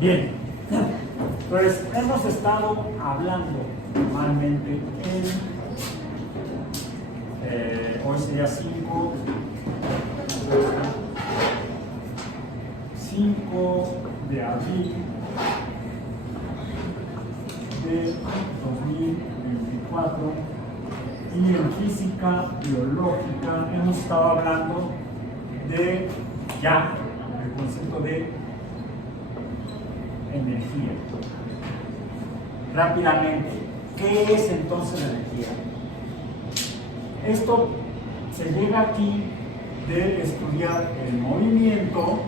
Bien, pues hemos estado hablando normalmente hoy sería 5 de abril de 2024 y en física biológica hemos estado hablando de ya el concepto de energía. Rápidamente, ¿qué es entonces la energía? Esto se llega aquí de estudiar el movimiento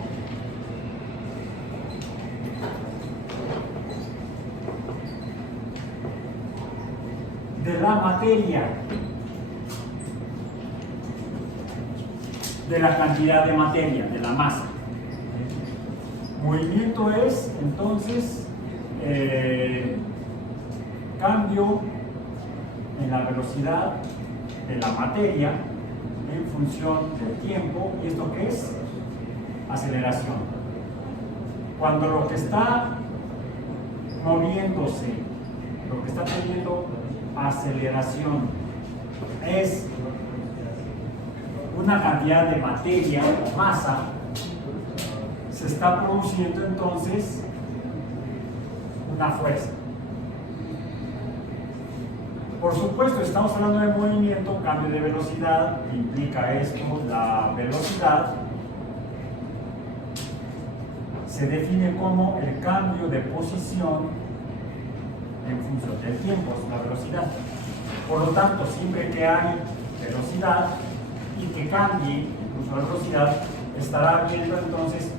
de la materia, de la cantidad de materia, de la masa. Movimiento es entonces cambio en la velocidad de la materia en función del tiempo. ¿Y esto qué es? Aceleración. Cuando lo que está moviéndose, lo que está teniendo aceleración es una cantidad de materia o masa, se está produciendo entonces una fuerza. Por supuesto, estamos hablando de movimiento, cambio de velocidad, implica esto, la velocidad se define como el cambio de posición en función del tiempo, es la velocidad. Por lo tanto, siempre que hay velocidad y que cambie incluso la velocidad, estará habiendo entonces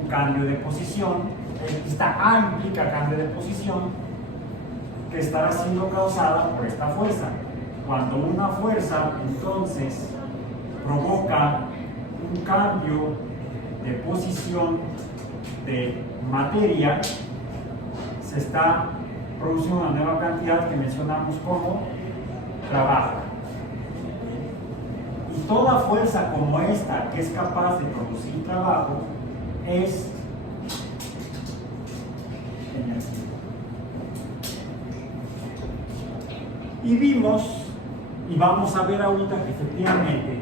un cambio de posición. Esta A implica cambio de posición que estará siendo causada por esta fuerza. Cuando una fuerza entonces provoca un cambio de posición de materia, se está produciendo una nueva cantidad que mencionamos como trabajo. Y toda fuerza como esta que es capaz de producir trabajo es energía. Y vimos, y vamos a ver ahorita que efectivamente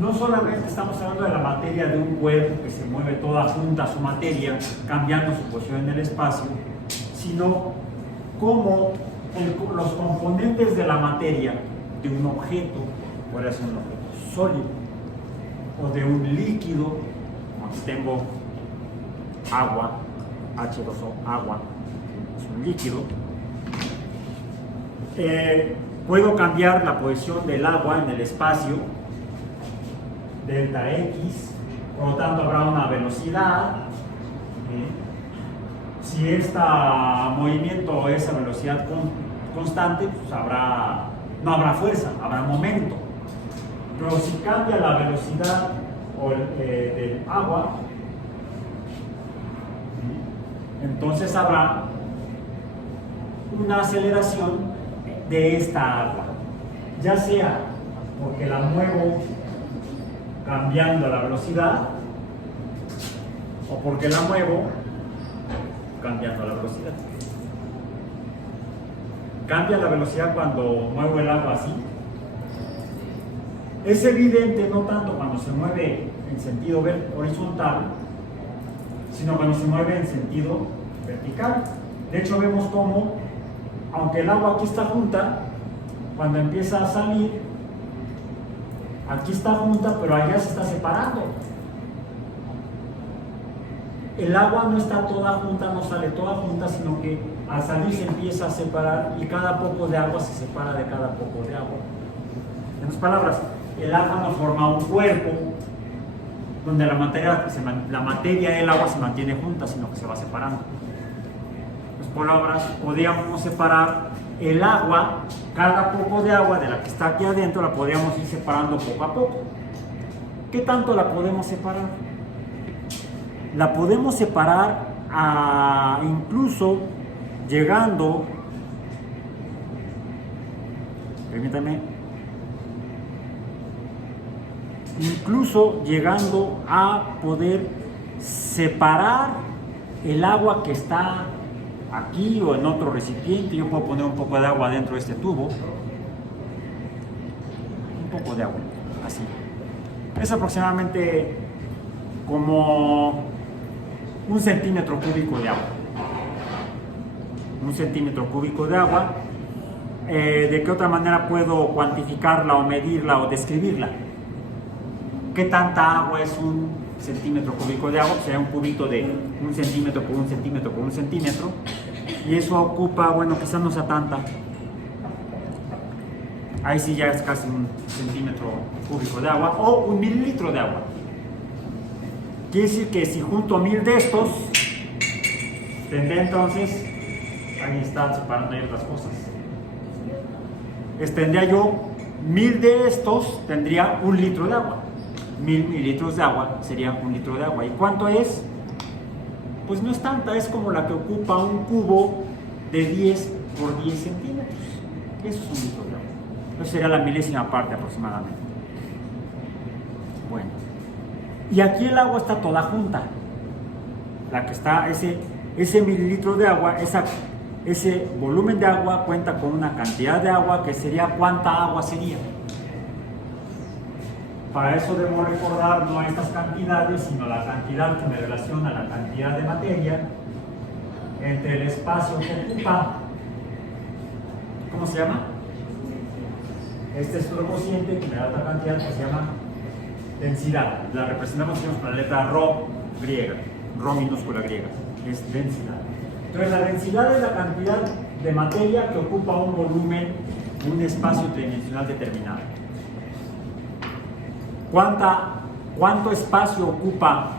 no solamente estamos hablando de la materia de un cuerpo que se mueve toda junta su materia, cambiando su posición en el espacio, sino como los componentes de la materia de un objeto, puede ser un objeto sólido, o de un líquido, como aquí tengo agua, H2O, agua, es un líquido. Puedo cambiar la posición del agua en el espacio, delta X, por lo tanto habrá una velocidad. Si este movimiento es a velocidad constante, pues no habrá fuerza, habrá momento. Pero si cambia la velocidad del agua, entonces habrá una aceleración de esta agua, ya sea porque la muevo cambiando la velocidad o porque la muevo cambiando la velocidad. Cambia la velocidad cuando muevo el agua así. Es evidente no tanto cuando se mueve en sentido horizontal, sino cuando se mueve en sentido vertical. De hecho, vemos cómo, aunque el agua aquí está junta, cuando empieza a salir, aquí está junta, pero allá se está separando. El agua no está toda junta, no sale toda junta, sino que al salir se empieza a separar y cada poco de agua se separa de cada poco de agua. En otras palabras, el agua no forma un cuerpo donde la materia del agua se mantiene junta, sino que se va separando. Palabras, podríamos separar el agua, cada poco de agua de la que está aquí adentro la podríamos ir separando poco a poco. ¿Qué tanto la podemos separar? La podemos separar incluso llegando, permítame, incluso llegando a poder separar el agua que está aquí o en otro recipiente. Yo puedo poner un poco de agua dentro de este tubo, un poco de agua, así. Es aproximadamente como 1 centímetro cúbico de agua. 1 centímetro cúbico de agua. ¿De qué otra manera puedo cuantificarla o medirla o describirla? ¿Qué tanta agua es 1 centímetro cúbico de agua? Sería un cubito de 1 centímetro por 1 centímetro por 1 centímetro. Y eso ocupa, bueno, quizás no sea tanta. Ahí sí ya es casi 1 centímetro cúbico de agua o 1 mililitro de agua. Quiere decir que si junto 1000 de estos, tendré entonces, ahí están separando ahí otras cosas. Tendría yo 1000 de estos, tendría 1 litro de agua. 1000 mililitros de agua sería 1 litro de agua. ¿Y cuánto es? Pues no es tanta, es como la que ocupa un cubo de 10 por 10 centímetros. Eso es 1 litro de agua. Eso sería la milésima parte aproximadamente. Bueno. Y aquí el agua está toda junta. La que está, ese mililitro de agua, ese volumen de agua cuenta con una cantidad de agua que sería, ¿cuánta agua sería? Para eso debo recordar no estas cantidades, sino la cantidad que me relaciona a la cantidad de materia entre el espacio que ocupa. ¿Cómo se llama? Este es otro cociente que me da otra cantidad que se llama densidad. La representamos con la letra ρ griega, ρ minúscula griega, es densidad. Entonces la densidad es la cantidad de materia que ocupa un volumen, un espacio tridimensional determinado. ¿Cuánto espacio ocupa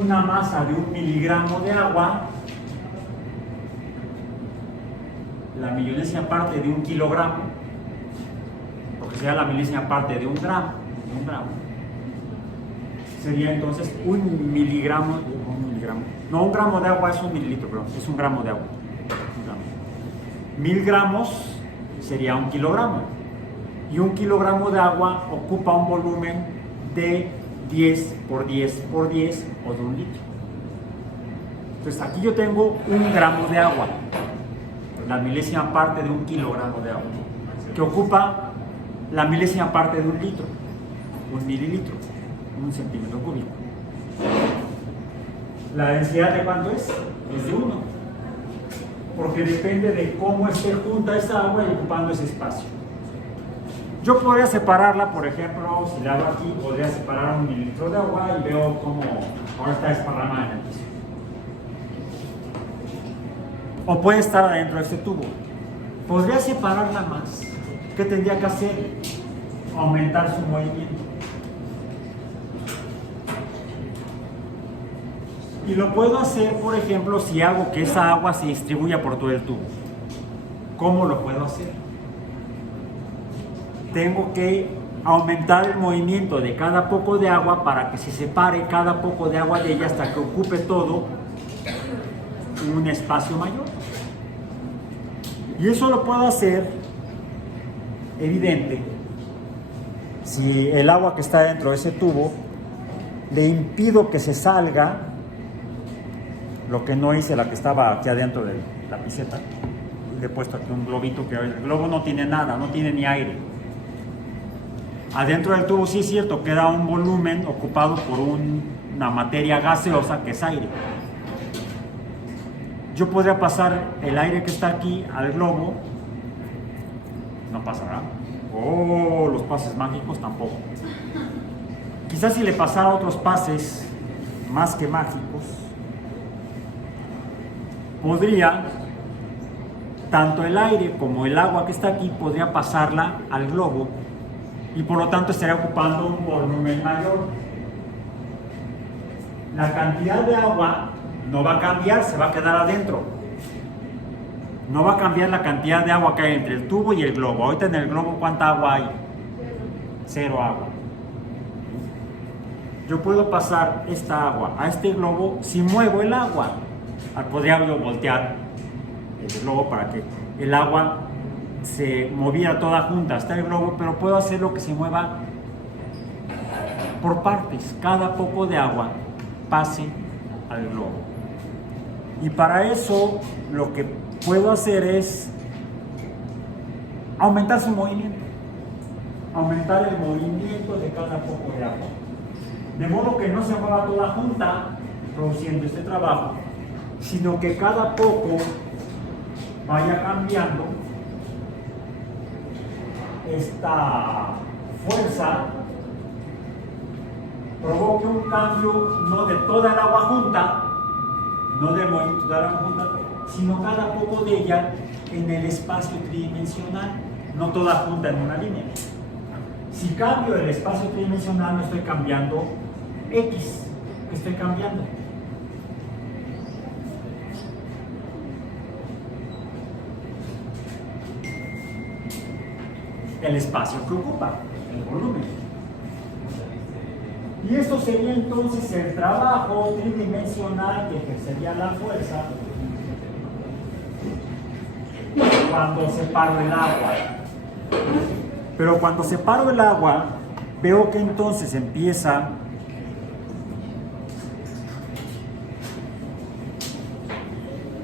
una masa de 1 miligramo de agua? La millonésima parte de 1 kilogramo, porque sería la milésima parte de 1 gramo. Sería entonces 1 miligramo, no, 1 gramo de agua es 1 mililitro, perdón, es 1 gramo de agua. 1000 gramos sería 1 kilogramo. Y 1 kilogramo de agua ocupa un volumen de 10 por 10 por 10 o de 1 litro. Entonces aquí yo tengo 1 gramo de agua, la milésima parte de 1 kilogramo de agua, que ocupa la milésima parte de 1 litro, 1 mililitro, 1 centímetro cúbico. ¿La densidad de cuánto es? Es de 1, porque depende de cómo esté junta esa agua y ocupando ese espacio. Yo podría separarla, por ejemplo, si la hago aquí, podría separar 1 mililitro de agua y veo cómo ahora está desparramada en el piso. O puede estar adentro de este tubo. Podría separarla más. ¿Qué tendría que hacer? Aumentar su movimiento. Y lo puedo hacer, por ejemplo, si hago que esa agua se distribuya por todo el tubo. ¿Cómo lo puedo hacer? Tengo que aumentar el movimiento de cada poco de agua para que se separe cada poco de agua de ella hasta que ocupe todo un espacio mayor. Y eso lo puedo hacer, evidente, si el agua que está dentro de ese tubo le impido que se salga, lo que no hice la que estaba aquí adentro de la piseta. Le he puesto aquí un globito que el globo no tiene nada, no tiene ni aire. Adentro del tubo sí es cierto, queda un volumen ocupado por una materia gaseosa que es aire. Yo podría pasar el aire que está aquí al globo, no pasará. Oh, los pases mágicos tampoco. Quizás si le pasara otros pases más que mágicos, podría, tanto el aire como el agua que está aquí, podría pasarla al globo y por lo tanto estaría ocupando un volumen mayor. La cantidad de agua no va a cambiar, se va a quedar adentro. No va a cambiar la cantidad de agua que hay entre el tubo y el globo. Ahorita en el globo, ¿cuánta agua hay? 0 agua. Yo puedo pasar esta agua a este globo si muevo el agua. Podría yo voltear el globo para que el agua se moviera toda junta hasta el globo, pero puedo hacerlo que se mueva por partes. Cada poco de agua pase al globo. Y para eso lo que puedo hacer es aumentar su movimiento, aumentar el movimiento de cada poco de agua. De modo que no se mueva toda junta produciendo este trabajo, sino que cada poco vaya cambiando esta fuerza, provoque un cambio no de toda el agua junta, no del movimiento de agua junta, sino cada poco de ella en el espacio tridimensional, no toda junta en una línea. Si cambio el espacio tridimensional, no estoy cambiando X, estoy cambiando. El espacio que ocupa, el volumen. Y esto sería entonces el trabajo tridimensional que ejercería la fuerza cuando separo el agua. Pero cuando separo el agua, veo que entonces empieza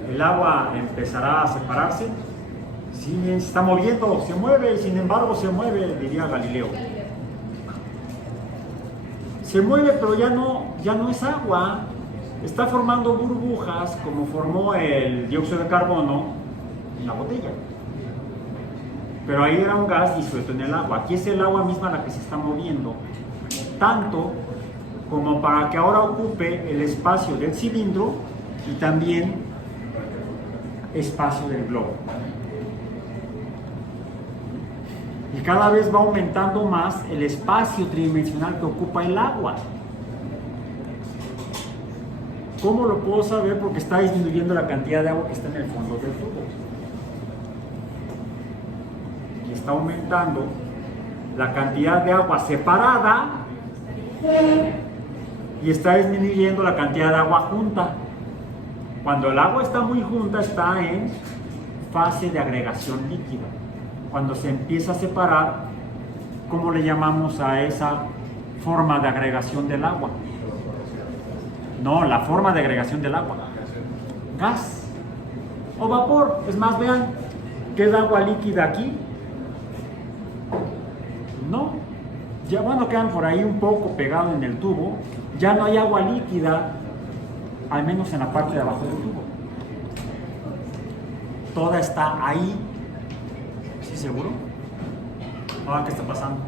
el agua empezará a separarse. Sí, se está moviendo, se mueve, y sin embargo se mueve, diría Galileo. Se mueve, pero ya no es agua. Está formando burbujas como formó el dióxido de carbono en la botella. Pero ahí era un gas disuelto en el agua. Aquí es el agua misma la que se está moviendo. Tanto como para que ahora ocupe el espacio del cilindro y también espacio del globo. Y cada vez va aumentando más el espacio tridimensional que ocupa el agua. ¿Cómo lo puedo saber? Porque está disminuyendo la cantidad de agua que está en el fondo del tubo. Y está aumentando la cantidad de agua separada y está disminuyendo la cantidad de agua junta. Cuando el agua está muy junta, está en fase de agregación líquida. Cuando se empieza a separar, ¿cómo le llamamos a esa forma de agregación del agua? No, la forma de agregación del agua. Gas o vapor. Es más, vean, ¿queda agua líquida aquí? No. Ya bueno, quedan por ahí un poco pegado en el tubo. Ya no hay agua líquida, al menos en la parte de abajo del tubo. Toda está ahí. ¿Sí, seguro? Ahora, ¿qué está pasando?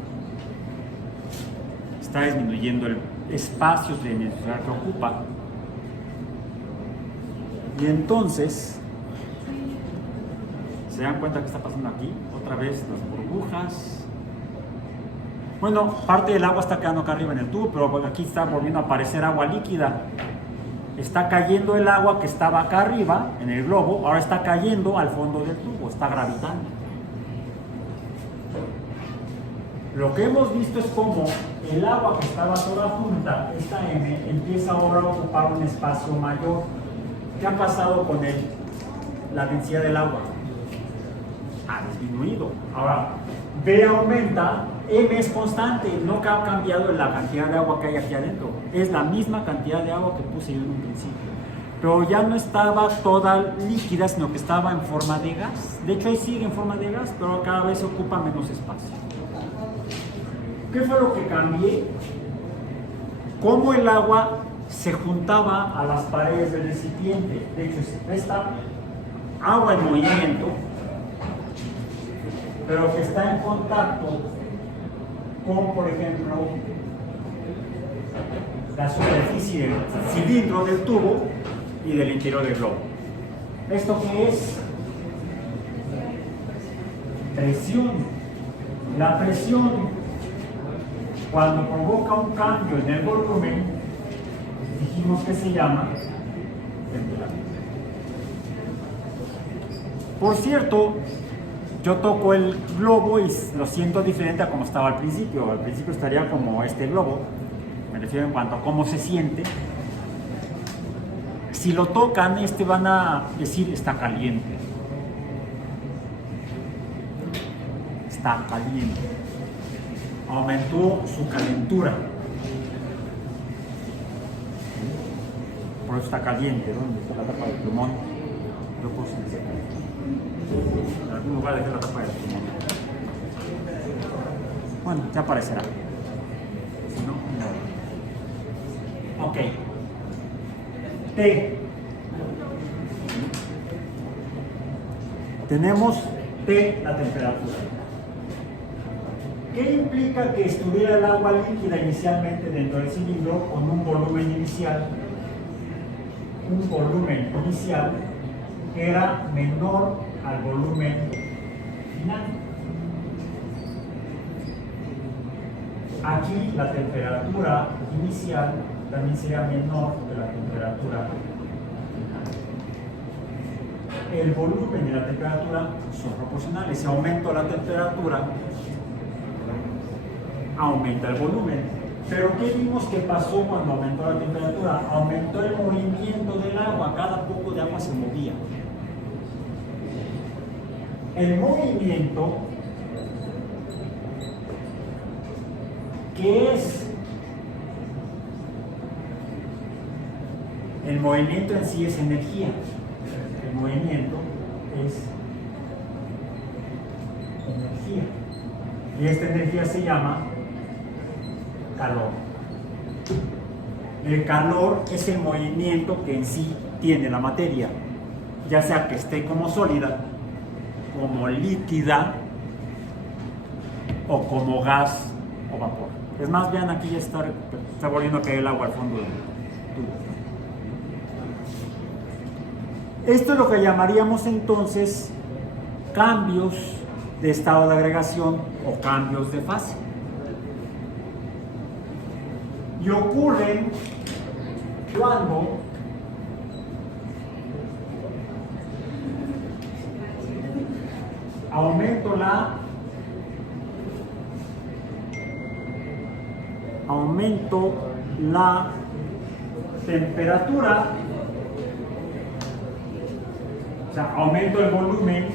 Está disminuyendo el espacio tridimensional que ocupa. Y entonces, ¿se dan cuenta qué está pasando aquí? Otra vez las burbujas. Bueno, parte del agua está quedando acá arriba en el tubo, pero aquí está volviendo a aparecer agua líquida. Está cayendo el agua que estaba acá arriba en el globo, ahora está cayendo al fondo del tubo, está gravitando. Lo que hemos visto es cómo el agua que estaba toda junta, esta M, empieza ahora a ocupar un espacio mayor. ¿Qué ha pasado con la densidad del agua? Ha disminuido. Ahora, B aumenta, M es constante, no ha cambiado la cantidad de agua que hay aquí adentro. Es la misma cantidad de agua que puse yo en un principio. Pero ya no estaba toda líquida, sino que estaba en forma de gas. De hecho, ahí sigue en forma de gas, pero cada vez ocupa menos espacio. ¿Qué fue lo que cambié? Cómo el agua se juntaba a las paredes del recipiente. De hecho, esta agua en movimiento, pero que está en contacto con, por ejemplo, la superficie del cilindro del tubo y del interior del globo. ¿Esto qué es? Presión. La presión, cuando provoca un cambio en el volumen, dijimos que se llama temperatura. Por cierto, yo toco el globo y lo siento diferente a como estaba al principio. Al principio estaría como este globo, me refiero en cuanto a cómo se siente. Si lo tocan, van a decir está caliente. Está caliente. Aumentó su calentura. Por eso está caliente. ¿Dónde está la tapa? plumón. Lo puse en algún lugar de la tapa del plumón. Bueno, ya aparecerá. Si no, no. Ok. T. Tenemos T, la temperatura. ¿Qué implica que estuviera el agua líquida inicialmente dentro del cilindro con un volumen inicial? Un volumen inicial que era menor al volumen final. Aquí la temperatura inicial también sería menor que la temperatura final. El volumen y la temperatura son proporcionales. Si aumento la temperatura, aumenta el volumen. Pero ¿qué vimos que pasó cuando aumentó la temperatura? Aumentó el movimiento del agua, cada poco de agua se movía. El movimiento, ¿qué es? El movimiento en sí es energía. El movimiento es energía. Y esta energía se llama calor. El calor es el movimiento que en sí tiene la materia, ya sea que esté como sólida, como líquida o como gas o vapor. Es más, vean, aquí ya está volviendo a caer el agua al fondo del tubo. Esto es lo que llamaríamos entonces cambios de estado de agregación o cambios de fase. Y ocurren cuando aumento la temperatura, o sea, aumento el volumen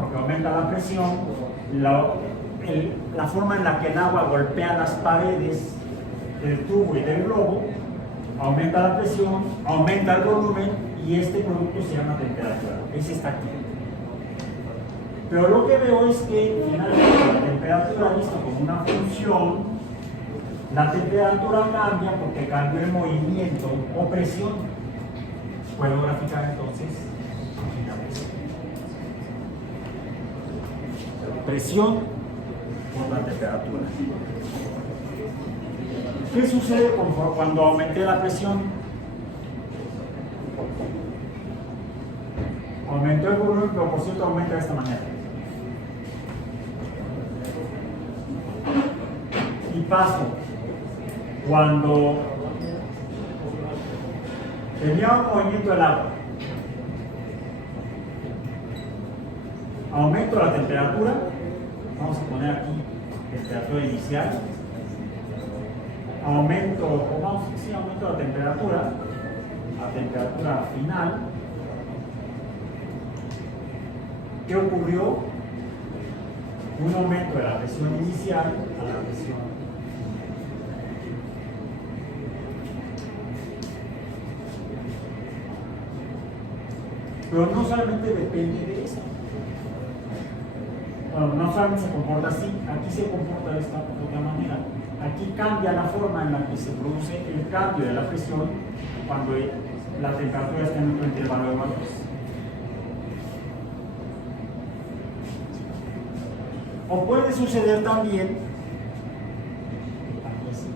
porque aumenta la presión, la forma en la que el agua golpea las paredes del tubo y del globo, aumenta la presión, aumenta el volumen y este producto se llama temperatura. Ese está aquí. Pero lo que veo es que finalmente la temperatura visto como una función, la temperatura cambia porque cambia el movimiento o presión. Puedo graficar entonces presión por la temperatura. ¿Qué sucede cuando aumenté la presión? Aumentó el volumen, pero por cierto aumenta de esta manera. Y paso, cuando tenía un movimiento del agua, aumento la temperatura, vamos a poner aquí temperatura inicial, aumento la temperatura a temperatura final. ¿Qué ocurrió? Un aumento de la presión inicial a la presión. Pero no solamente depende de eso. Bueno, no solamente se comporta así, aquí se comporta de esta otra manera. Aquí cambia la forma en la que se produce el cambio de la presión cuando la temperatura está en otro intervalo de valores. O puede suceder también aquí así.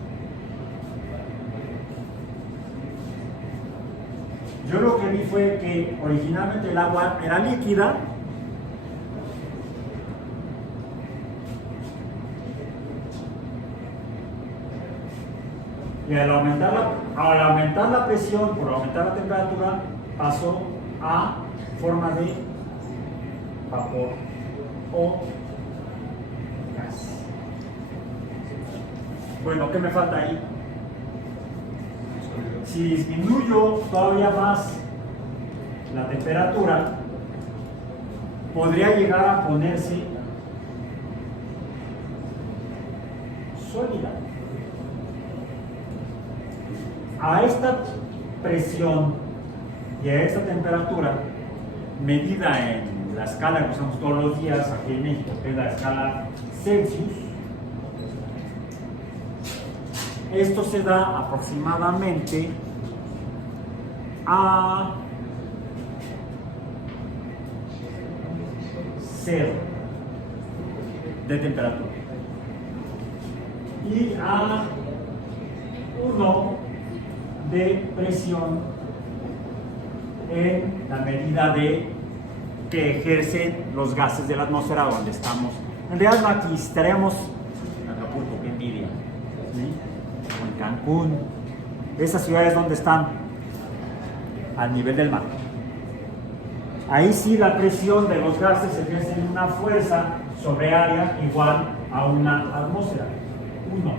Yo lo que vi fue que originalmente el agua era líquida, y al aumentar la presión por aumentar la temperatura pasó a forma de vapor o gas. Bueno, ¿qué me falta ahí? Si disminuyo todavía más la temperatura, podría llegar a ponerse sólida. A esta presión Y a esta temperatura, medida en la escala que usamos todos los días aquí en México, que es la escala Celsius, esto se da aproximadamente a 0 de temperatura y a 1 de presión en la medida de que ejercen los gases de la atmósfera donde estamos. En realidad aquí estaríamos en Acapulco, qué envidia, ¿sí? O en Cancún, esas ciudades donde están al nivel del mar. Ahí sí la presión de los gases ejerce una fuerza sobre área igual a una atmósfera. 1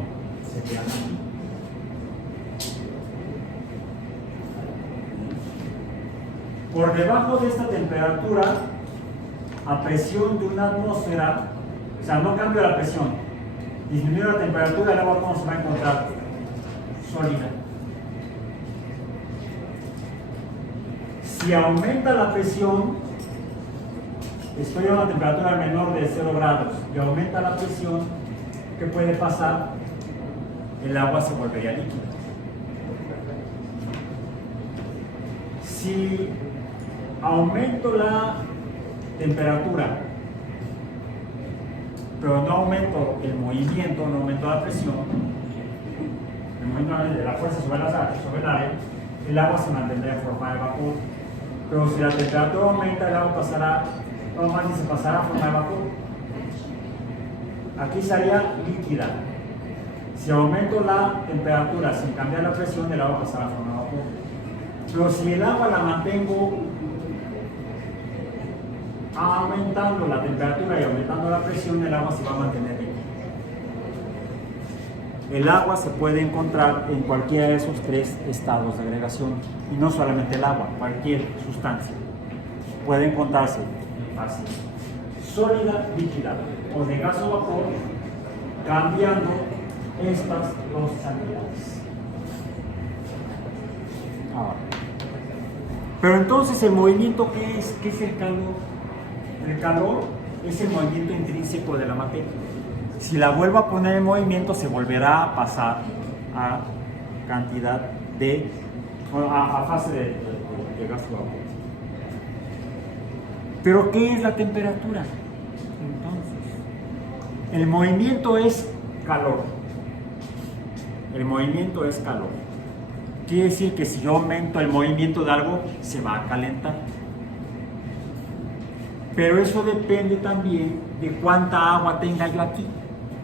sería aquí. Por debajo de esta temperatura, a presión de una atmósfera, o sea, no cambia la presión, disminuye la temperatura, el agua ¿cómo se va a encontrar? Sólida. Si aumenta la presión, estoy a una temperatura menor de 0 grados y aumenta la presión, ¿qué puede pasar? El agua se volvería líquida. Si aumento la temperatura, pero no aumento el movimiento, no aumento la presión, el movimiento de la fuerza sobre el área, el agua se mantendrá en forma de vapor. Pero si la temperatura aumenta, el agua pasará, no más ni se pasará a forma de vapor. Aquí sería líquida. Si aumento la temperatura sin cambiar la presión, el agua pasará a forma de vapor. Pero si el agua la mantengo aumentando la temperatura y aumentando la presión, el agua se va a mantener líquida. El agua se puede encontrar en cualquiera de esos 3 estados de agregación, y no solamente el agua, cualquier sustancia puede encontrarse así, sólida, líquida o de gas o vapor, cambiando estas 2 cantidades. Ahora, pero entonces el movimiento, ¿qué es? ¿Qué es el calor? El calor es el movimiento intrínseco de la materia. Si la vuelvo a poner en movimiento, se volverá a pasar a cantidad de, a fase de gas o vapor. Pero ¿qué es la temperatura? Entonces, el movimiento es calor. El movimiento es calor. Quiere decir que si yo aumento el movimiento de algo, se va a calentar. Pero eso depende también de cuánta agua tenga yo aquí,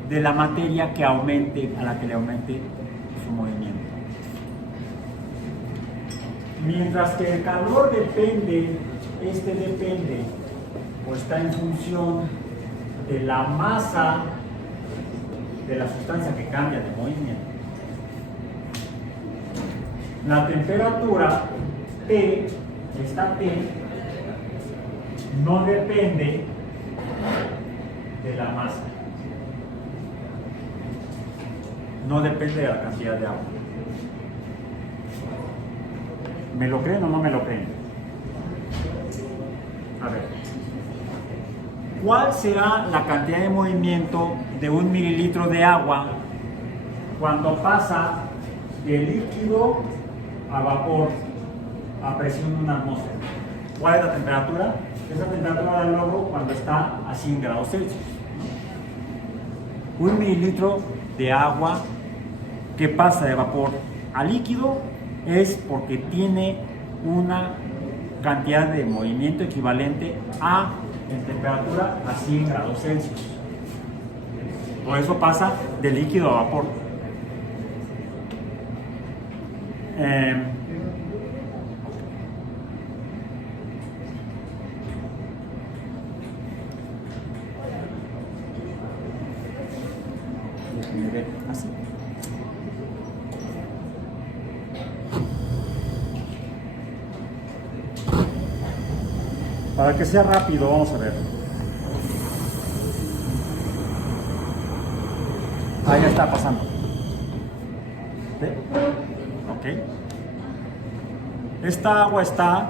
de la materia que aumente, a la que le aumente su movimiento. Mientras que el calor depende, o está en función de la masa de la sustancia que cambia de movimiento. La temperatura T, esta T, no depende de la masa. No depende de la cantidad de agua. ¿Me lo creen o no me lo creen? A ver. ¿Cuál será la cantidad de movimiento de 1 mililitro de agua cuando pasa de líquido a vapor a presión de una atmósfera? ¿Cuál es la temperatura? Esa temperatura la logro cuando está a 100 grados Celsius. 1 mililitro de agua que pasa de vapor a líquido es porque tiene una cantidad de movimiento equivalente a, en temperatura, a 100 grados Celsius. Por eso pasa de líquido a vapor. Así. Para que sea rápido, vamos a ver. Ahí está pasando. ¿Ve? Ok. Esta agua está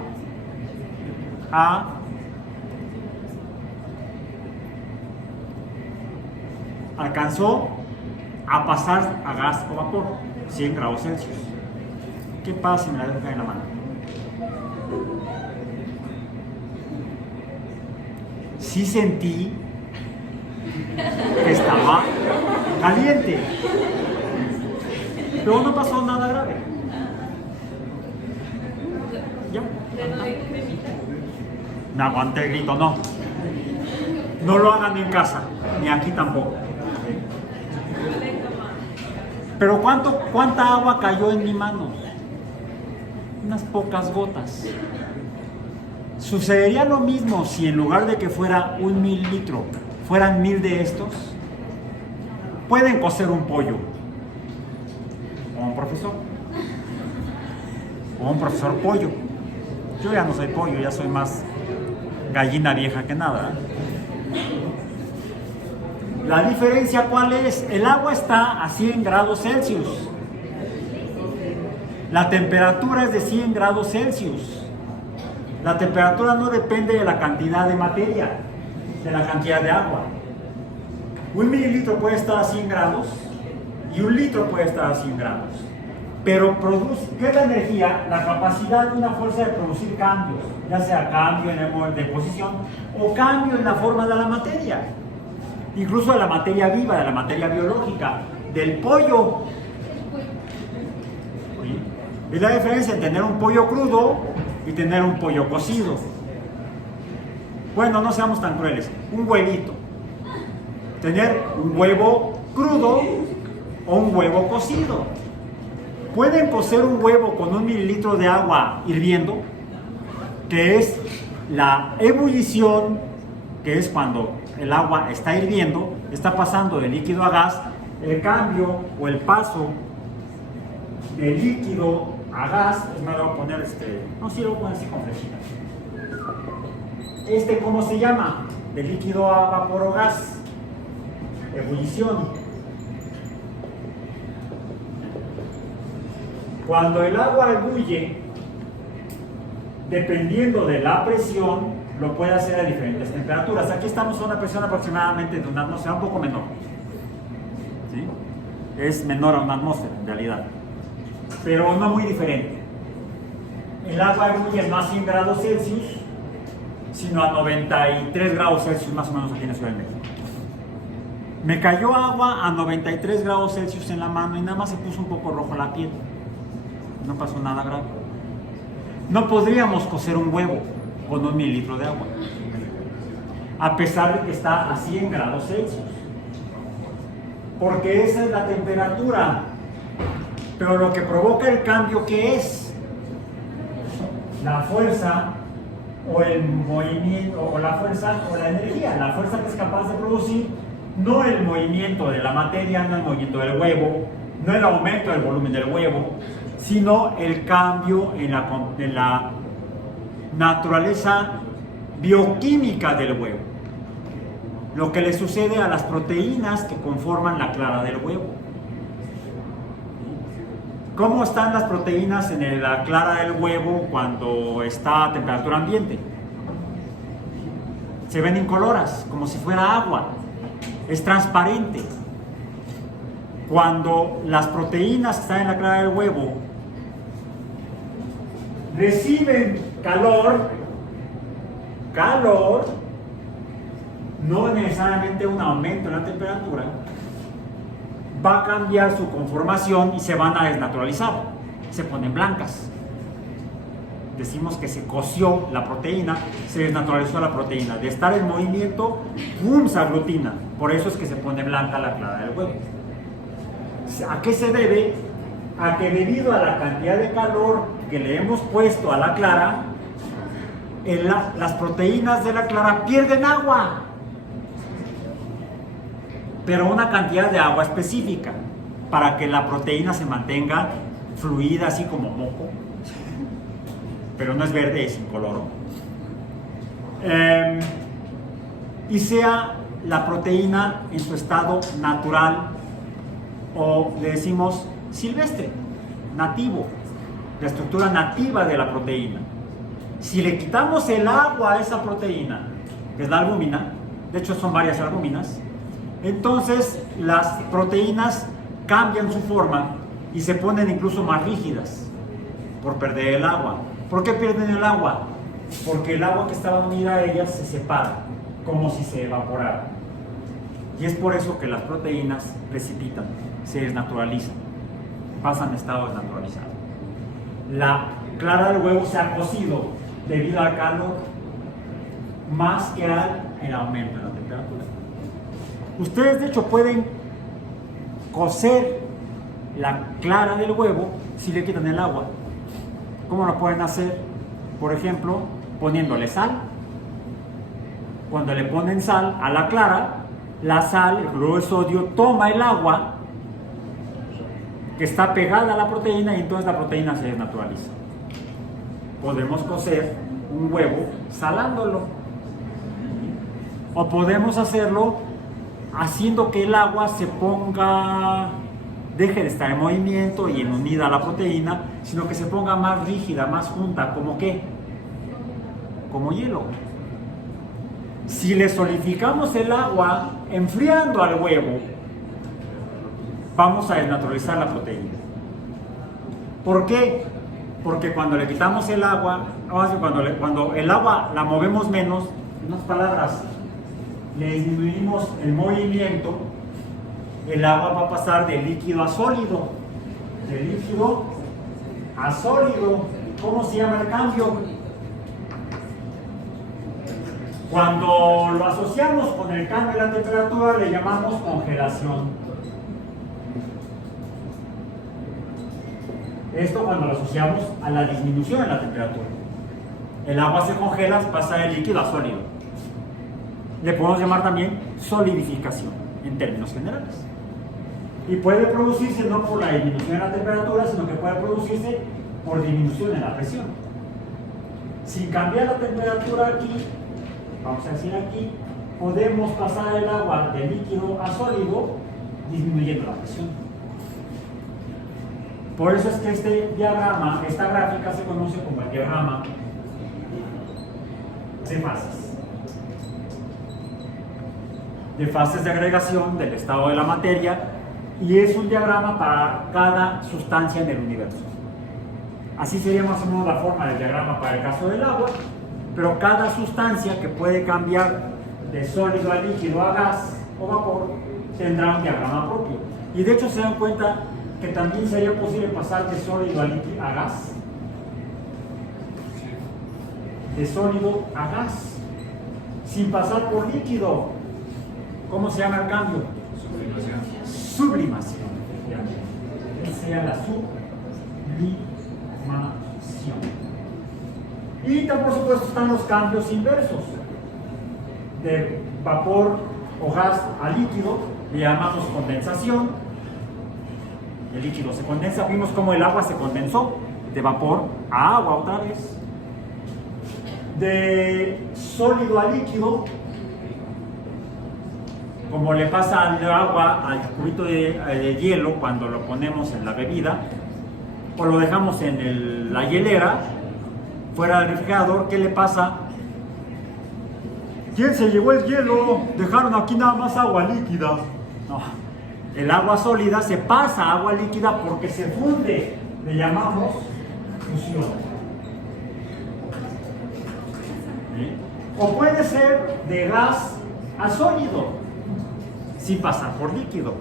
alcanzó a pasar a gas o vapor, 100 grados Celsius. ¿Qué pasa si me la dejo caer en la mano? Sí sentí que estaba caliente, pero no pasó nada grave. ¿Ya? Me aguanté el grito, no. No lo hagan en casa, ni aquí tampoco. Pero ¿cuánta agua cayó en mi mano? Unas pocas gotas. ¿Sucedería lo mismo si en lugar de que fuera 1 mililitro, fueran 1000 de estos? Pueden cocer un pollo. O un profesor. O un profesor pollo. Yo ya no soy pollo, ya soy más gallina vieja que nada. La diferencia, ¿cuál es? El agua está a 100 grados Celsius. La temperatura es de 100 grados Celsius. La temperatura no depende de la cantidad de materia, de la cantidad de agua. 1 mililitro puede estar a 100 grados y 1 litro puede estar a 100 grados. Pero ¿qué es la energía? La capacidad de una fuerza de producir cambios, ya sea cambio de posición o cambio en la forma de la materia. Incluso de la materia viva, de la materia biológica, del pollo. ¿Sí? Es la diferencia entre tener un pollo crudo y tener un pollo cocido. Bueno, no seamos tan crueles. Un huevito. Tener un huevo crudo o un huevo cocido. Pueden cocer un huevo con 1 mililitro de agua hirviendo, que es la ebullición, que es cuando el agua está hirviendo, está pasando de líquido a gas. El cambio o el paso de líquido a gas, es más, lo voy a poner no, sí lo voy a poner así con flechita. ¿Cómo se llama? De líquido a vapor o gas. Ebullición. Cuando el agua ebulle, dependiendo de la presión, lo puede hacer a diferentes temperaturas. Aquí estamos a una presión aproximadamente de una atmósfera, un poco menor. ¿Sí? Es menor a una atmósfera, en realidad. Pero no muy diferente. El agua ebulle no a 100 grados Celsius, sino a 93 grados Celsius, más o menos aquí en la Ciudad de México. Me cayó agua a 93 grados Celsius en la mano y nada más se puso un poco rojo la piel. No pasó nada grave. No podríamos cocer un huevo con 1 mililitro de agua, a pesar de que está a 100 grados Celsius, porque esa es la temperatura. Pero lo que provoca el cambio, ¿qué es? La fuerza o el movimiento, o la fuerza o la energía. La fuerza que es capaz de producir, no el movimiento de la materia, no el movimiento del huevo, no el aumento del volumen del huevo, sino el cambio en la naturaleza bioquímica del huevo. Lo que le sucede a las proteínas que conforman la clara del huevo. ¿Cómo están las proteínas en la clara del huevo cuando está a temperatura ambiente? Se ven incoloras, como si fuera agua. Es transparente. Cuando las proteínas que están en la clara del huevo reciben calor, no necesariamente un aumento en la temperatura, va a cambiar su conformación y se van a desnaturalizar, se ponen blancas. Decimos que se coció la proteína, se desnaturalizó la proteína. De estar en movimiento, ¡pum!, se aglutina. Por eso es que se pone blanca la clara del huevo. ¿A qué se debe? A que debido a la cantidad de calor que le hemos puesto a la clara, las proteínas de la clara pierden agua, pero una cantidad de agua específica, para que la proteína se mantenga fluida, así como moco, pero no es verde, es incoloro, y sea la proteína en su estado natural, o le decimos silvestre, nativo. la estructura nativa de la proteína. Si le quitamos el agua a esa proteína, que es la albúmina, de hecho son varias albúminas, entonces las proteínas cambian su forma y se ponen incluso más rígidas por perder el agua. ¿Por qué pierden el agua? Porque el agua que estaba unida a ellas se separa, como si se evaporara. Y es por eso que las proteínas precipitan, se desnaturalizan, pasan a estado desnaturalizado. La clara del huevo se ha cocido debido al calor más que al aumento de la temperatura. Ustedes de hecho pueden cocer la clara del huevo si le quitan el agua. ¿Cómo lo pueden hacer? Por ejemplo, poniéndole sal. Cuando le ponen sal a la clara, la sal, el cloruro de sodio, toma el agua que está pegada a la proteína y entonces la proteína se desnaturaliza. Podemos cocer un huevo salándolo. O podemos hacerlo haciendo que el agua se ponga, deje de estar en movimiento y en unida a la proteína, sino que se ponga más rígida, más junta, ¿como qué? Como hielo. Si le solidificamos el agua enfriando al huevo, vamos a desnaturalizar la proteína. ¿Por qué? Porque cuando le quitamos el agua, cuando el agua la movemos menos, en otras palabras, le disminuimos el movimiento, el agua va a pasar de líquido a sólido. De líquido a sólido. ¿Cómo se llama el cambio? Cuando lo asociamos con el cambio de la temperatura, le llamamos congelación. Esto cuando lo asociamos a la disminución de la temperatura. El agua se congela, pasa de líquido a sólido. Le podemos llamar también solidificación, en términos generales. Y puede producirse no por la disminución de la temperatura, sino que puede producirse por disminución en la presión. Sin cambiar la temperatura aquí, vamos a decir aquí, podemos pasar el agua de líquido a sólido disminuyendo la presión. Por eso es que este diagrama, esta gráfica se conoce como el diagrama de fases. De fases de agregación del estado de la materia, y es un diagrama para cada sustancia en el universo. Así sería más o menos la forma del diagrama para el caso del agua, pero cada sustancia que puede cambiar de sólido a líquido a gas o vapor tendrá un diagrama propio. Y de hecho se dan cuenta que también sería posible pasar de sólido a gas. De sólido a gas, sin pasar por líquido. ¿Cómo se llama el cambio? Sublimación. Esa sería la sublimación. Y por supuesto están los cambios inversos. De vapor o gas a líquido le llamamos condensación. El líquido se condensa. Vimos cómo el agua se condensó de vapor a agua otra vez. De sólido a líquido, como le pasa al agua al cubito de hielo cuando lo ponemos en la bebida o lo dejamos en la hielera fuera del refrigerador, ¿qué le pasa? ¿Quién se llevó el hielo? Dejaron aquí nada más agua líquida. No, el agua sólida se pasa a agua líquida porque se funde, le llamamos fusión. ¿Sí? O puede ser de gas a sólido, sin pasar por líquido.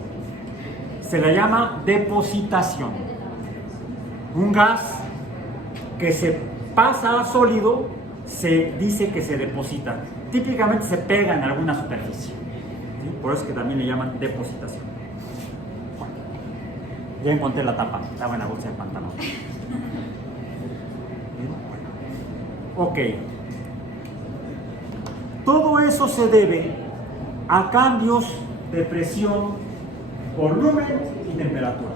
Se le llama depositación. Un gas que se pasa a sólido se dice que se deposita. Típicamente se pega en alguna superficie. ¿Sí? Por eso es que también le llaman depositación. Bueno, ya encontré la tapa, estaba en la bolsa del pantalón. Ok. Todo eso se debe a cambios de presión, volumen y temperatura.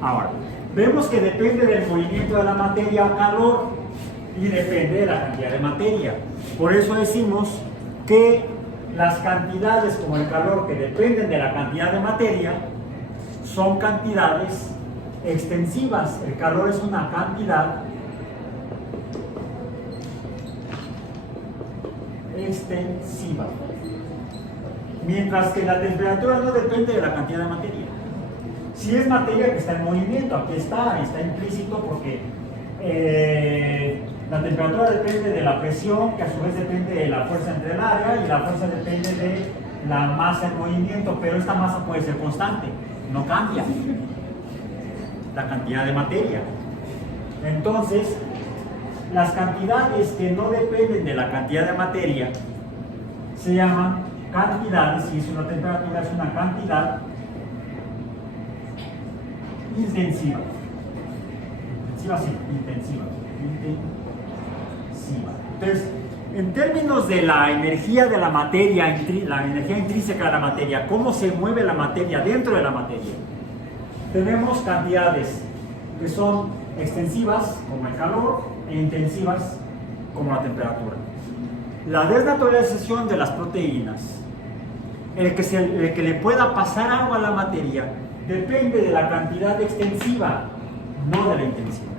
Ahora, vemos que depende del movimiento de la materia o calor y depende de la cantidad de materia. Por eso decimos que las cantidades como el calor que dependen de la cantidad de materia son cantidades extensivas. El calor es una cantidad extensiva, mientras que la temperatura no depende de la cantidad de materia. Si es materia que está en movimiento, aquí está implícito porque la temperatura depende de la presión, que a su vez depende de la fuerza entre el área, y la fuerza depende de la masa en movimiento, pero esta masa puede ser constante, no cambia la cantidad de materia. Entonces, las cantidades que no dependen de la cantidad de materia se llaman cantidades, y es una temperatura, es una cantidad intensiva. Intensiva, sí, intensiva. Entonces, en términos de la energía de la materia, la energía intrínseca de la materia, cómo se mueve la materia dentro de la materia, tenemos cantidades que son extensivas, como el calor, e intensivas, como la temperatura. La desnaturalización de las proteínas, el que le pueda pasar agua a la materia, depende de la cantidad extensiva, no de la intensiva.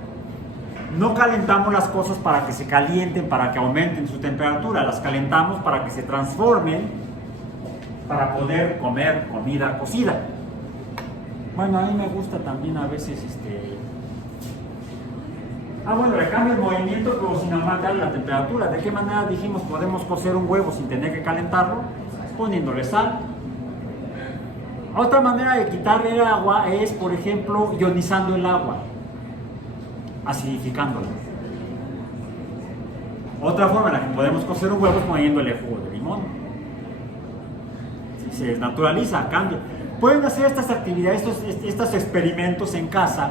No calentamos las cosas para que se calienten, para que aumenten su temperatura, las calentamos para que se transformen, para poder comer comida cocida. Bueno, a mí me gusta también a veces bueno, le cambia el movimiento pero sin aumentar la temperatura. ¿De qué manera dijimos podemos cocer un huevo sin tener que calentarlo? Poniéndole sal. Otra manera de quitarle el agua es, por ejemplo, ionizando el agua, acidificándola. Otra forma en la que podemos cocer un huevo es poniéndole jugo de limón. Si se desnaturaliza, cambia. Pueden hacer estas actividades, estos experimentos en casa,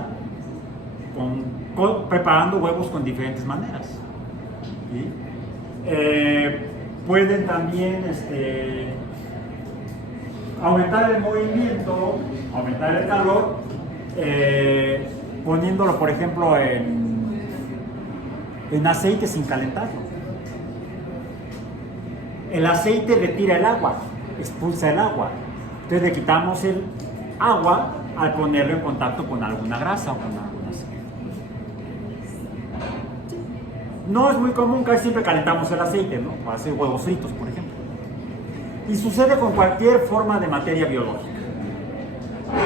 preparando huevos con diferentes maneras. ¿Sí? Pueden también aumentar el movimiento, aumentar el calor, poniéndolo, por ejemplo, en aceite sin calentarlo. El aceite retira el agua, expulsa el agua. Entonces le quitamos el agua al ponerlo en contacto con alguna grasa o con alguna aceite. No es muy común, casi siempre calentamos el aceite, ¿no? Para hacer huevos fritos, por ejemplo. Y sucede con cualquier forma de materia biológica.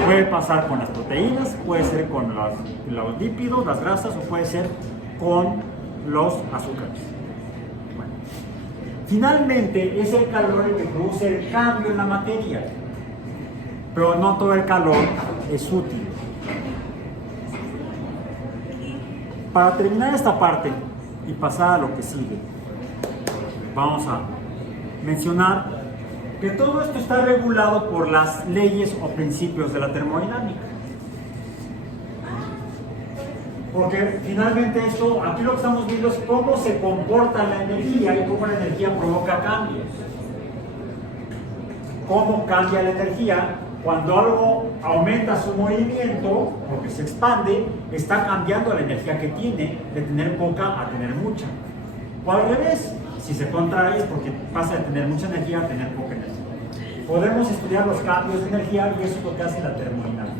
Puede pasar con las proteínas, puede ser con los lípidos, las grasas, o puede ser con los azúcares. Bueno. Finalmente, es el calor el que produce el cambio en la materia. Pero no todo el calor es útil. Para terminar esta parte y pasar a lo que sigue, vamos a mencionar que todo esto está regulado por las leyes o principios de la termodinámica. Porque finalmente esto, aquí lo que estamos viendo es cómo se comporta la energía y cómo la energía provoca cambios. Cómo cambia la energía cuando algo aumenta su movimiento, porque se expande, está cambiando la energía que tiene de tener poca a tener mucha. O al revés, si se contrae es porque pasa de tener mucha energía a tener poca energía. Podemos estudiar los cambios de energía y eso es lo que hace la termodinámica.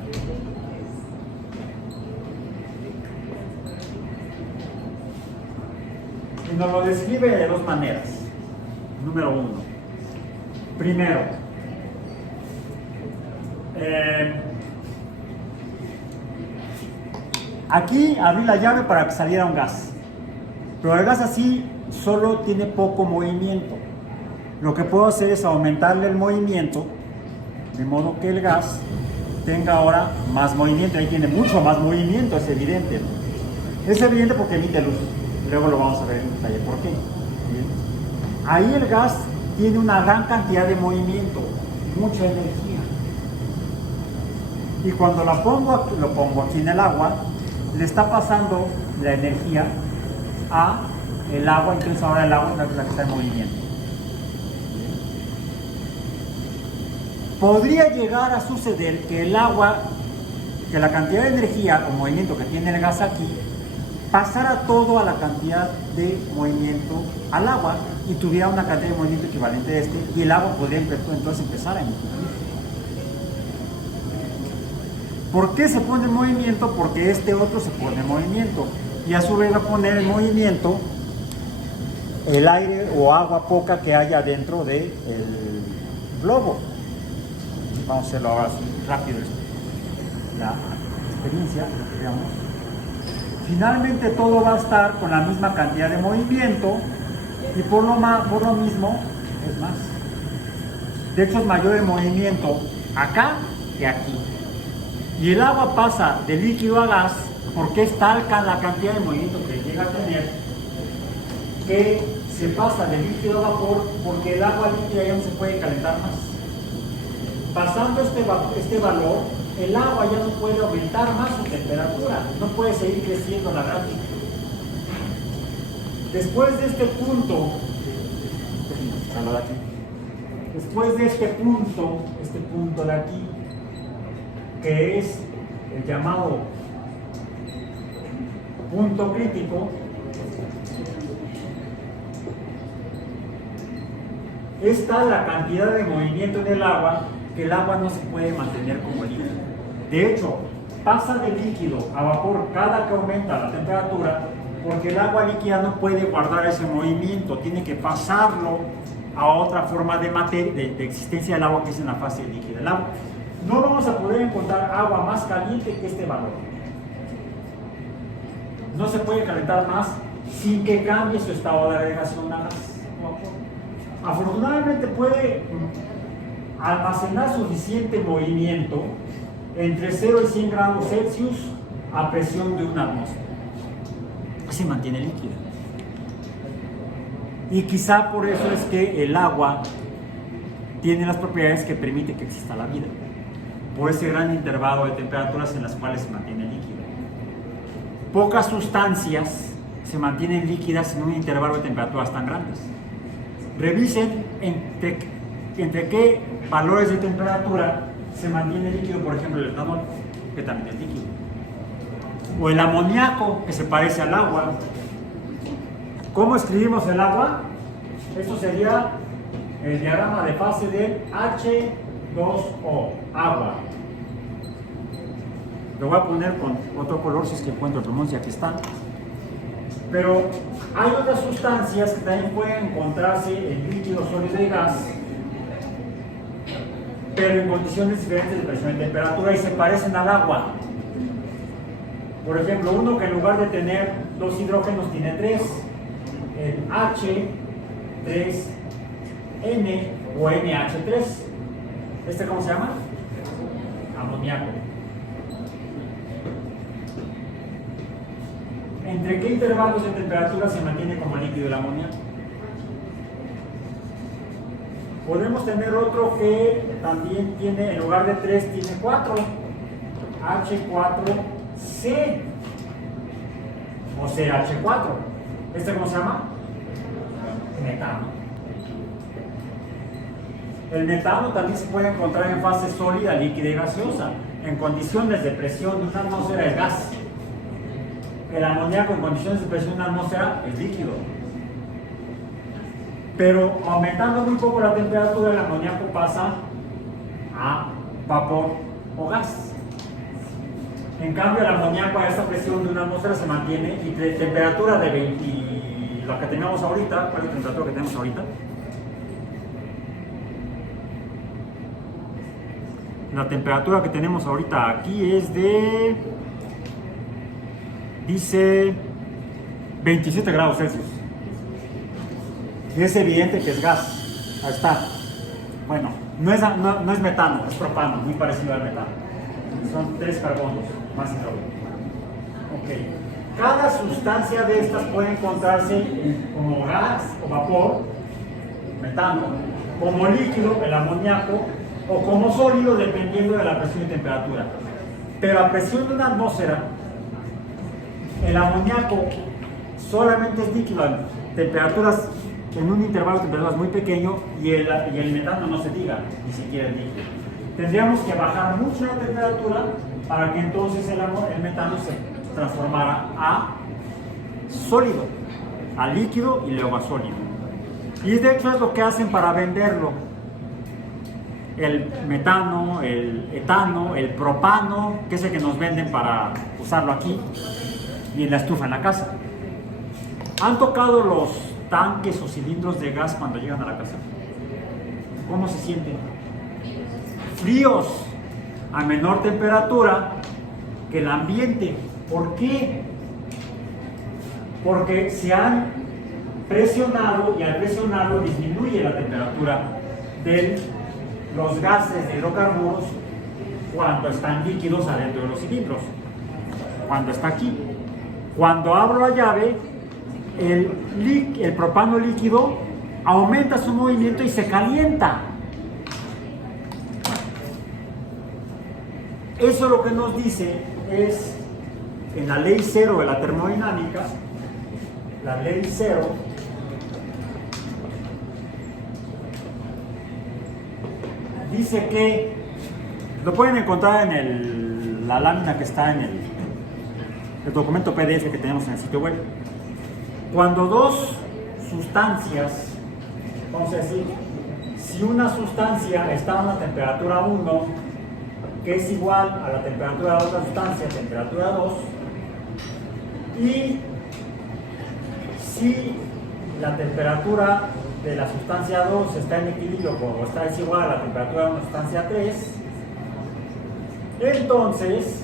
Y nos lo describe de dos maneras. Número uno. Primero, aquí abrí la llave para que saliera un gas, pero el gas así solo tiene poco movimiento. Lo que puedo hacer es aumentarle el movimiento de modo que el gas tenga ahora más movimiento. Ahí tiene mucho más movimiento, es evidente, ¿no? Es evidente porque emite luz. Luego lo vamos a ver en detalle por qué. ¿Bien? Ahí el gas tiene una gran cantidad de movimiento, mucha energía. Y cuando lo pongo aquí en el agua, le está pasando la energía a el agua, entonces ahora el agua es la que está en movimiento. Podría llegar a suceder que el agua, que la cantidad de energía o movimiento que tiene el gas aquí, pasara todo a la cantidad de movimiento al agua y tuviera una cantidad de movimiento equivalente a y el agua podría entonces empezar a emitir. ¿Por qué se pone en movimiento? Porque este otro se pone en movimiento. Y a su vez va a poner en movimiento el aire o agua poca que haya dentro del globo. Vamos a hacerlo ahora rápido, la experiencia, lo que veamos. Finalmente todo va a estar con la misma cantidad de movimiento y por lo mismo es más. De hecho es mayor el movimiento acá que aquí. Y el agua pasa de líquido a gas porque es tal la cantidad de movimiento que llega a tener que se pasa de líquido a vapor porque el agua líquida ya no se puede calentar más. Pasando este valor, el agua ya no puede aumentar más su temperatura, no puede seguir creciendo la gráfica. Después de este punto, este punto de aquí, que es el llamado punto crítico, es tal la cantidad de movimiento en el agua que el agua no se puede mantener como líquido. De hecho, pasa de líquido a vapor cada que aumenta la temperatura, porque el agua líquida no puede guardar ese movimiento, tiene que pasarlo a otra forma de materia, de existencia del agua, que es en la fase líquida. El agua, no vamos a poder encontrar agua más caliente que este valor. No se puede calentar más sin que cambie su estado de agregación a gas. Afortunadamente puede almacenar suficiente movimiento entre 0 y 100 grados Celsius a presión de una atmósfera. Se mantiene líquida. Y quizá por eso es que el agua tiene las propiedades que permiten que exista la vida, por ese gran intervalo de temperaturas en las cuales se mantiene líquida. Pocas sustancias se mantienen líquidas en un intervalo de temperaturas tan grandes. Revisen entre qué valores de temperatura se mantiene líquido, por ejemplo el etanol, que también es líquido, o el amoníaco, que se parece al agua. ¿Cómo escribimos el agua? Esto sería el diagrama de fase del H2O, agua. Lo voy a poner con otro color si es que encuentro pronuncia que están. Pero hay otras sustancias que también pueden encontrarse en líquido, sólido y gas, pero en condiciones diferentes de presión y temperatura y se parecen al agua. Por ejemplo, uno que en lugar de tener 2 hidrógenos tiene 3, el H3N o NH3. ¿Este cómo se llama? Amoníaco. ¿Entre qué intervalos de temperatura se mantiene como líquido el amoníaco? Podemos tener otro que también tiene, en lugar de 3, tiene 4, H4C o CH4. ¿Este cómo se llama? Metano. El metano también se puede encontrar en fase sólida, líquida y gaseosa. En condiciones de presión de una atmósfera es gas. El amoníaco en condiciones de presión de una atmósfera es líquido. Pero aumentando muy poco la temperatura, el amoníaco pasa a vapor o gas. En cambio, el amoníaco a esta presión de una atmósfera se mantiene y de temperatura de 20, la que tenemos ahorita. ¿Cuál es la temperatura que tenemos ahorita? La temperatura que tenemos ahorita aquí es de, dice, 27 grados Celsius. Es evidente que es gas. Ahí está. Bueno, no es metano, es propano, muy parecido al metano. Son 3 carbonos más hidrógeno. Ok. Cada sustancia de estas puede encontrarse como gas o vapor, metano, como líquido, el amoníaco, o como sólido, dependiendo de la presión y temperatura. Pero a presión de una atmósfera, el amoníaco solamente es líquido a temperaturas, en un intervalo de temperaturas muy pequeño, y el metano no se diga, ni siquiera es líquido. Tendríamos que bajar mucho la temperatura para que entonces el metano se transformara a sólido, a líquido y luego a sólido. Y de hecho es lo que hacen para venderlo. el metano, el etano, el propano, que es el que nos venden para usarlo aquí y en la estufa en la casa. ¿Han tocado los tanques o cilindros de gas cuando llegan a la casa? ¿Cómo se sienten? Fríos, a menor temperatura que el ambiente. ¿Por qué? Porque se han presionado y al presionarlo disminuye la temperatura de los gases de hidrocarburos cuando están líquidos adentro de los cilindros. Cuando está aquí. Cuando abro la llave, el propano líquido aumenta su movimiento y se calienta. Eso lo que nos dice es, en la ley cero de la termodinámica, la ley cero dice que, lo pueden encontrar en la lámina que está en el documento PDF que tenemos en el sitio web. Cuando dos sustancias, vamos a decir, si una sustancia está a una temperatura 1, que es igual a la temperatura de otra sustancia, temperatura 2, y si la temperatura de la sustancia 2 está en equilibrio o es igual a la temperatura de una sustancia 3, entonces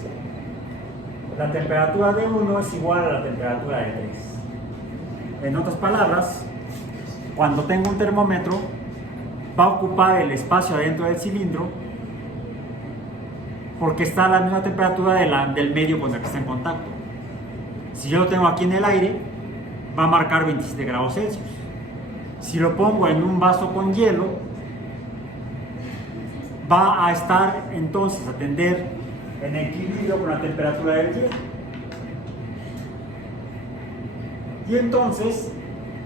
la temperatura de 1 es igual a la temperatura de 3. En otras palabras, cuando tengo un termómetro, va a ocupar el espacio adentro del cilindro porque está a la misma temperatura del medio con el que está en contacto. Si yo lo tengo aquí en el aire, va a marcar 27 grados Celsius. Si lo pongo en un vaso con hielo, va a estar entonces a tender en equilibrio con la temperatura del hielo. Y entonces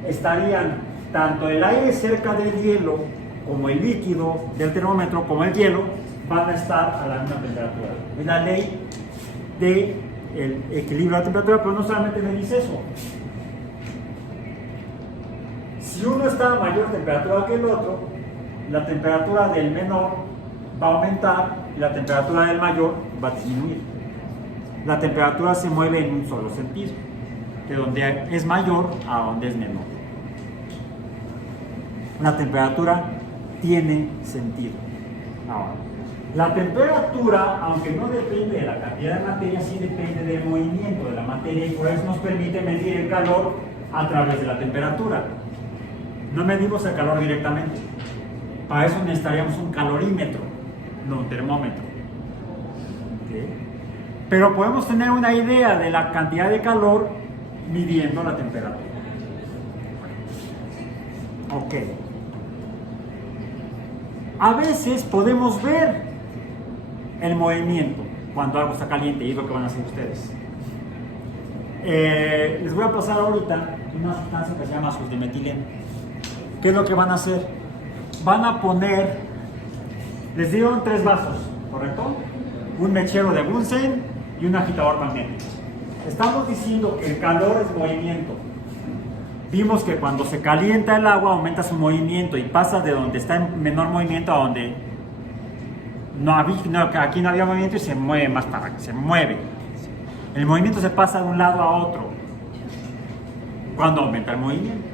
estarían tanto el aire cerca del hielo como el líquido del termómetro como el hielo van a estar a la misma temperatura. Es la ley del equilibrio de la temperatura, pero no solamente me dice eso. Si uno está a mayor temperatura que el otro, la temperatura del menor va a aumentar y la temperatura del mayor va a disminuir. La temperatura se mueve en un solo sentido, de donde es mayor a donde es menor. La temperatura tiene sentido. Ahora, la temperatura, aunque no depende de la cantidad de materia, sí depende del movimiento de la materia y por eso nos permite medir el calor a través de la temperatura. No medimos el calor directamente. Para eso necesitaríamos un calorímetro, no un termómetro. ¿Okay? Pero podemos tener una idea de la cantidad de calor midiendo la temperatura. Ok. A veces podemos ver el movimiento cuando algo está caliente y es lo que van a hacer ustedes. Les voy a pasar ahorita una sustancia que se llama suldimetileno. ¿Qué es lo que van a hacer? Van a poner, les dieron 3 vasos, ¿correcto? Un mechero de Bunsen y un agitador magnético. Estamos diciendo que el calor es movimiento. Vimos que cuando se calienta el agua aumenta su movimiento y pasa de donde está en menor movimiento a donde aquí no había movimiento y se mueve más para que se mueve. El movimiento se pasa de un lado a otro cuando aumenta el movimiento.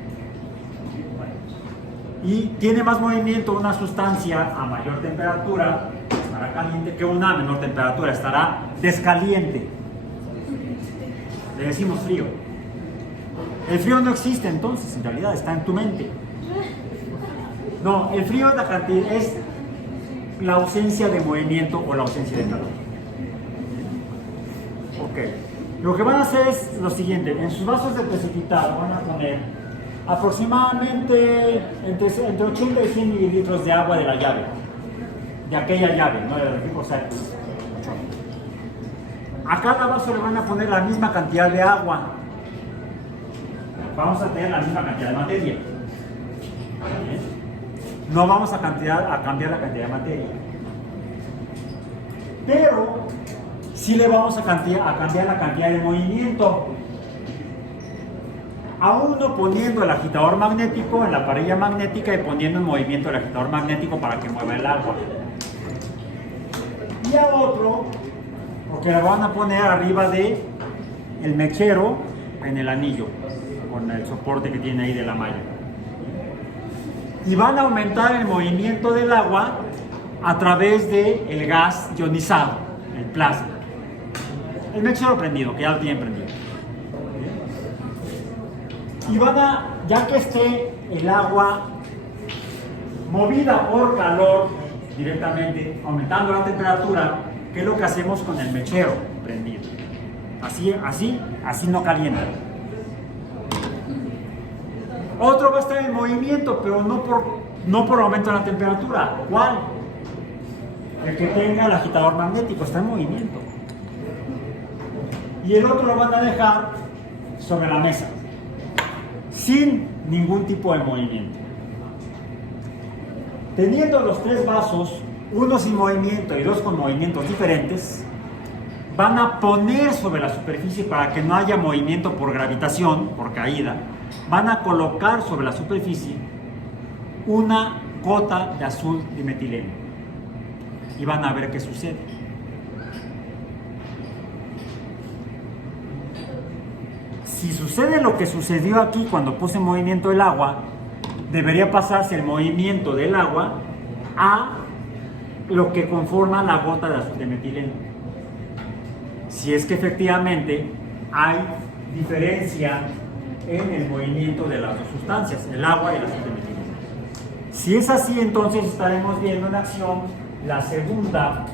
Y tiene más movimiento una sustancia a mayor temperatura, estará caliente, que una a menor temperatura, estará descaliente. Le decimos frío. El frío no existe entonces, en realidad está en tu mente. No, el frío es la cantidad, es la ausencia de movimiento o la ausencia de calor. Ok. Lo que van a hacer es lo siguiente: en sus vasos de precipitado van a poner aproximadamente entre 80 y 100 mililitros de agua de la llave, de aquella llave, no de los tipos altos. A cada vaso le van a poner la misma cantidad de agua. Vamos a tener la misma cantidad de materia. No vamos a cambiar la cantidad de materia. Pero sí le vamos a cambiar la cantidad de movimiento. A uno poniendo el agitador magnético en la parrilla magnética y poniendo en movimiento el agitador magnético para que mueva el agua. y a otro, porque lo van a poner arriba de el mechero en el anillo, con el soporte que tiene ahí de la malla. Y van a aumentar el movimiento del agua a través del gas ionizado, el plasma. El mechero prendido, que ya lo tienen prendido. Y van a, ya que esté el agua movida por calor directamente, aumentando la temperatura, ¿qué es lo que hacemos con el mechero prendido? Así no calienta. Otro va a estar en movimiento, pero no por aumento de la temperatura. ¿Cuál? El que tenga el agitador magnético, está en movimiento. Y el otro lo van a dejar sobre la mesa, sin ningún tipo de movimiento. Teniendo los tres vasos, uno sin movimiento y dos con movimientos diferentes, van a poner sobre la superficie, para que no haya movimiento por gravitación, por caída, van a colocar sobre la superficie una gota de azul dimetileno y van a ver qué sucede. Si sucede lo que sucedió aquí cuando puse en movimiento el agua, debería pasarse el movimiento del agua a lo que conforma la gota de azul de metileno. Si es que efectivamente hay diferencia en el movimiento de las dos sustancias, el agua y el azul de metileno. Si es así, entonces estaremos viendo en acción la segunda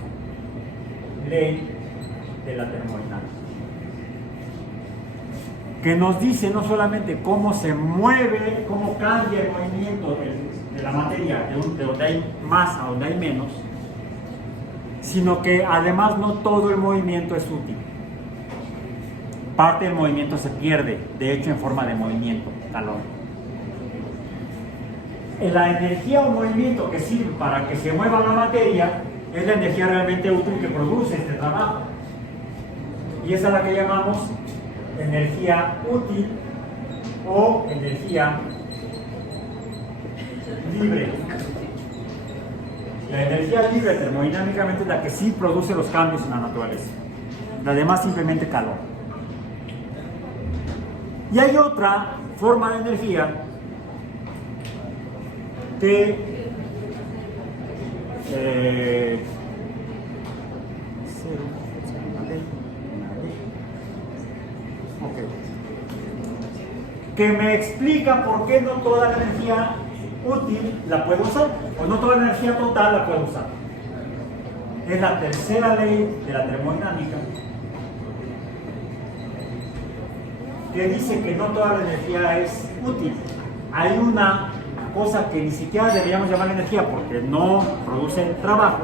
ley de la termodinámica, que nos dice no solamente cómo se mueve, cómo cambia el movimiento de la materia de donde hay más a donde hay menos, sino que además no todo el movimiento es útil. Parte del movimiento se pierde, de hecho en forma de movimiento, calor. La energía o movimiento que sirve para que se mueva la materia es la energía realmente útil que produce este trabajo. Y esa es la que llamamos energía útil o energía libre. La energía libre termodinámicamente es la que sí produce los cambios en la naturaleza. La demás simplemente calor. Y hay otra forma de energía que que me explica por qué no toda la energía útil la puedo usar, o no toda la energía total la puedo usar. Es la tercera ley de la termodinámica, que dice que no toda la energía es útil. Hay una cosa que ni siquiera deberíamos llamar energía porque no produce trabajo,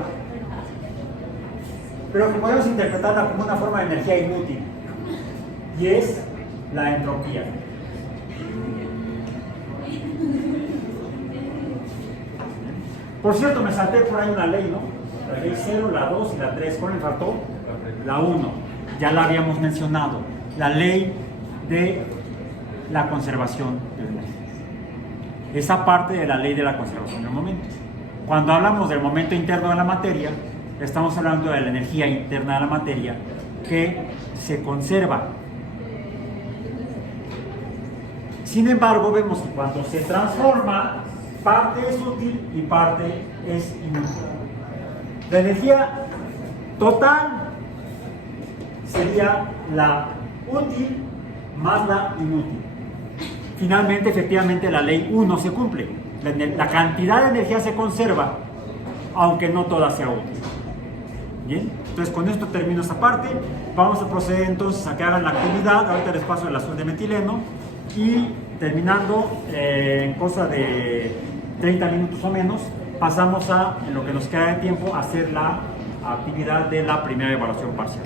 pero que podemos interpretarla como una forma de energía inútil, y es la entropía. Por cierto, me salté por ahí una ley, ¿no? La ley 0, la 2 y la 3. ¿Cuál me faltó? La 1. Ya la habíamos mencionado. La ley de la conservación del momento. Esa parte de la ley de la conservación del momento. Cuando hablamos del momento interno de la materia, estamos hablando de la energía interna de la materia que se conserva. Sin embargo, vemos que cuando se transforma, parte es útil y parte es inútil. La energía total sería la útil más la inútil. Finalmente, efectivamente, la ley 1 se cumple. La cantidad de energía se conserva, aunque no toda sea útil. Bien, entonces con esto termino esta parte. Vamos a proceder entonces a que hagan la actividad. Ahorita les paso el azul de metileno y terminando en cosa de 30 minutos o menos, pasamos a, en lo que nos queda de tiempo, a hacer la actividad de la primera evaluación parcial.